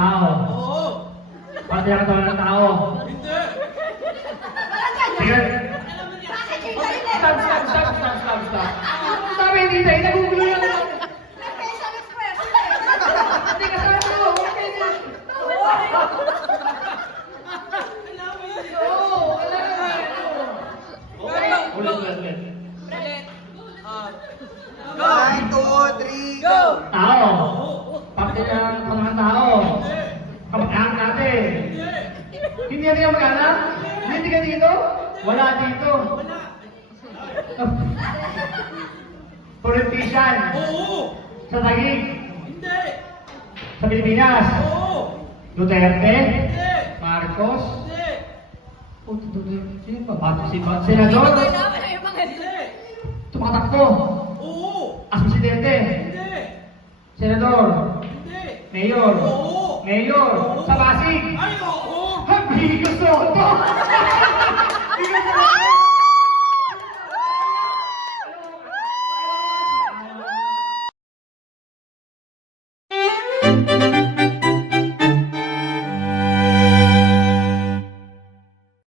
Tao. Oo. Parte ng katawan ng tao. Hindi. Sige. Bakit yung sarili? Stop. Sabi, hindi tayo. Nagugulo lang ako. Facial expression. Hindi ka sabi ko. Oo, wala naman. Ulit. One, two, three, go! Tao. Parte ng katawan ng tao. Kamag-anak natin. Hindi natin yung mag-anak? Hindi ka dito? Wala dito. Politician. Oo. Sa Taguig. Hindi. Sa Pilipinas. Oo. Duterte. Hindi. Marcos. Hindi. Puto Duterte. Sino pa? Bato si Senador. Hindi. Tumatakbo. Oo. As Presidente. Hindi. Senador. Hindi. Mayor. Oo. Mayor. Sa Pasig. Ay, oo.